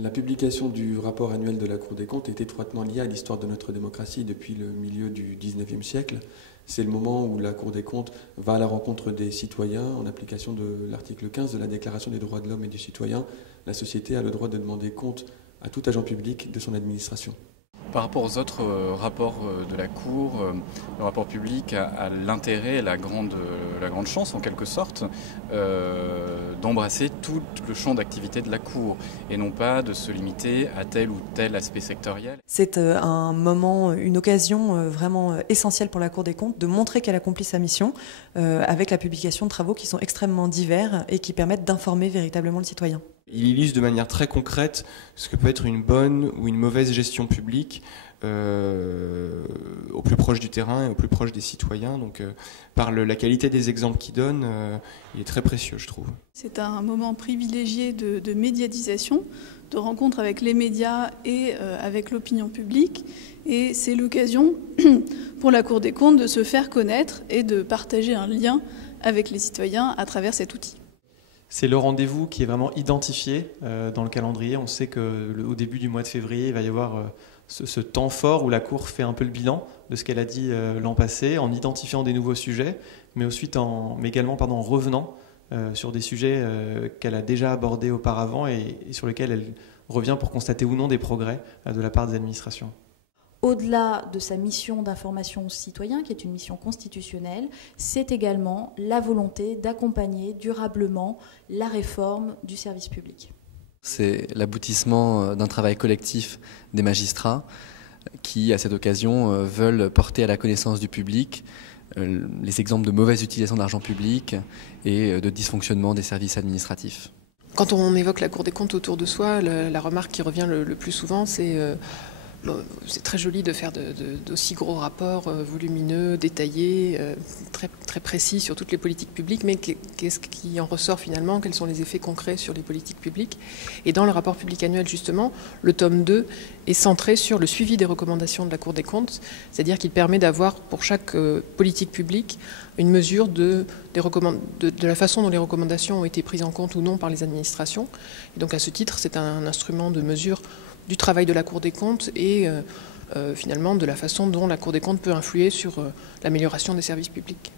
La publication du rapport annuel de la Cour des comptes est étroitement liée à l'histoire de notre démocratie depuis le milieu du XIXe siècle. C'est le moment où la Cour des comptes va à la rencontre des citoyens en application de l'article 15 de la Déclaration des droits de l'homme et du citoyen. La société a le droit de demander compte à tout agent public de son administration. Par rapport aux autres rapports de la Cour, le rapport public a l'intérêt, la grande chance en quelque sorte, d'embrasser tout le champ d'activité de la Cour et non pas de se limiter à tel ou tel aspect sectoriel. C'est un moment, une occasion vraiment essentielle pour la Cour des comptes de montrer qu'elle accomplit sa mission avec la publication de travaux qui sont extrêmement divers et qui permettent d'informer véritablement le citoyen. Il illustre de manière très concrète ce que peut être une bonne ou une mauvaise gestion publique au plus proche du terrain et au plus proche des citoyens. Donc par la qualité des exemples qu'il donne, il est très précieux, je trouve. C'est un moment privilégié de médiatisation, de rencontre avec les médias et avec l'opinion publique. Et c'est l'occasion pour la Cour des comptes de se faire connaître et de partager un lien avec les citoyens à travers cet outil. C'est le rendez-vous qui est vraiment identifié dans le calendrier. On sait qu'au début du mois de février, il va y avoir ce temps fort où la Cour fait un peu le bilan de ce qu'elle a dit l'an passé, en identifiant des nouveaux sujets, mais également en revenant sur des sujets qu'elle a déjà abordés auparavant et sur lesquels elle revient pour constater ou non des progrès de la part des administrations. Au-delà de sa mission d'information aux citoyens, qui est une mission constitutionnelle, c'est également la volonté d'accompagner durablement la réforme du service public. C'est l'aboutissement d'un travail collectif des magistrats qui, à cette occasion, veulent porter à la connaissance du public les exemples de mauvaise utilisation de l'argent public et de dysfonctionnement des services administratifs. Quand on évoque la Cour des comptes autour de soi, la remarque qui revient le plus souvent, c'est très joli de faire d'aussi gros rapports volumineux, détaillés, très précis sur toutes les politiques publiques, mais qu'est-ce qui en ressort finalement? Quels sont les effets concrets sur les politiques publiques? Et dans le rapport public annuel, justement, le tome 2 est centré sur le suivi des recommandations de la Cour des comptes, c'est-à-dire qu'il permet d'avoir pour chaque politique publique une mesure de la façon dont les recommandations ont été prises en compte ou non par les administrations. Et donc à ce titre, c'est un instrument de mesure du travail de la Cour des comptes et finalement de la façon dont la Cour des comptes peut influer sur l'amélioration des services publics.